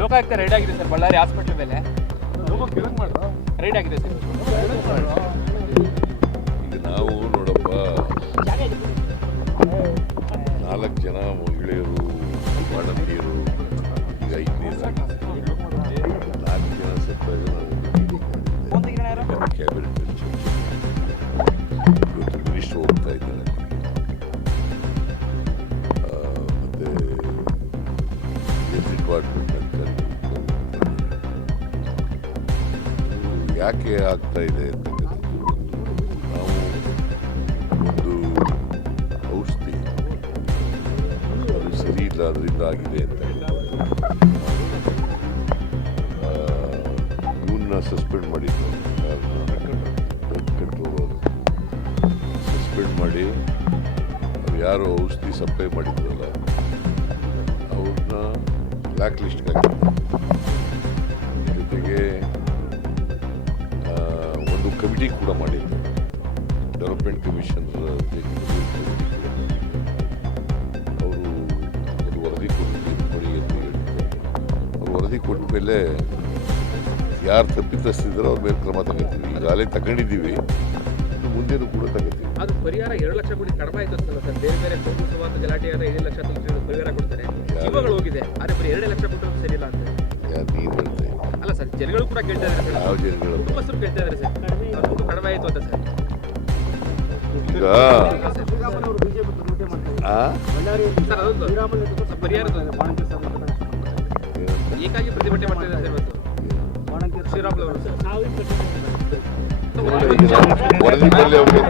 Lokayukta raid ಆಗಿದೆ sir Ballari hospital ಮೇಲೆ. Raid ಆಗಿದೆ ಸರ್. ನಾವು ನೋಡಪ್ಪ. ನಾಲ್ಕು ಜನ ಮಹಿಳೆಯರು ಬಾಣಂತಿಯರು ಯಾಕೆ ಆಗ್ತಾ ಇದೆ ಅಂತಕ್ಕಂಥದ್ದು ಔಷಧಿ ಅದು ಸರಿ ಇಲ್ಲ, ಅದರಿಂದ ಆಗಿದೆ ಅಂತ ಸಸ್ಪೆಂಡ್ ಮಾಡಿದ್ರು. ಸಸ್ಪೆಂಡ್ ಮಾಡಿ ಯಾರು ಔಷಧಿ ಸಪ್ಲೈ ಮಾಡಿದ್ರಲ್ಲ ಬ್ಲ್ಯಾಕ್ ಜೊತೆಗೆ ಒಂದು ಕಮಿಟಿ ಕೂಡ ಮಾಡಿದ್ದೆ ಡೆವಲಪ್ಮೆಂಟ್ ಕಮಿಷನ್ ಅವರು ಒಂದು ವರದಿ ಕೊಡಿ ಹೇಳಿದ್ರು ಅವ್ರು ವರದಿ ಕೊಟ್ಟ ಮೇಲೆ ಯಾರು ತಪ್ಪಿತಸ್ತಿದ್ರು ಅವ್ರ ಮೇಲೆ ಕ್ರಮ ತಗೋತೀವಿ ಈಗಾಗಲೇ ತಗೊಂಡಿದ್ದೀವಿ ಮುಂದೇನು ಕೂಡ ತಗೋತೀವಿ ಅದು ಪರಿಹಾರ ಎರಡು ಲಕ್ಷ ಕೋಟಿ ಕಡಿಮೆ ಆಯ್ತು ಸರ್ ಬೇರೆ ಬೇರೆ ಗಲಾಟೆ ಆದ ಏಳು ಲಕ್ಷ ಹೋಗಿದೆ ಆದ್ರೆ ಬರೀ ಎರಡು ಲಕ್ಷ ಕೊಟ್ಟರು ಸರಿ ಇಲ್ಲ ಅಂತ. ಅಲ್ಲ ಸರ್ ಜನಗಳು ಕೂಡ ಕೇಳ್ತಾ ಇದ್ದಾರೆ ಸರ್. ಯಾವ ಜನಗಳು. ಕುಟುಂಬಸ್ಥರು ಕೇಳ್ತಾ ಇದ್ದಾರೆ ಸರ್. ಅವ್ರ ದುಡ್ಡು ಕಡಿಮೆ ಆಯ್ತು ಅಂತ ಸರ್. ಈಗ ಆ? ಸರ್ ಅದೊಂದು ಸ್ವಲ್ಪ ಪರಿಹಾರದ? ಏಕಾಗಿ ಪ್ರತಿಭಟನೆ ಮಾಡ್ತಾ ಇದ್ದಾರೆ ಸರ್ ಇವತ್ತು. ಶ್ರೀರಾಮುಲು ಅವರು ಸರ್. ನೋಡಿ, ಈಗ ನಾನು ವರದಿ ಮೇಲೆ ಅವ್ರಿಗೆ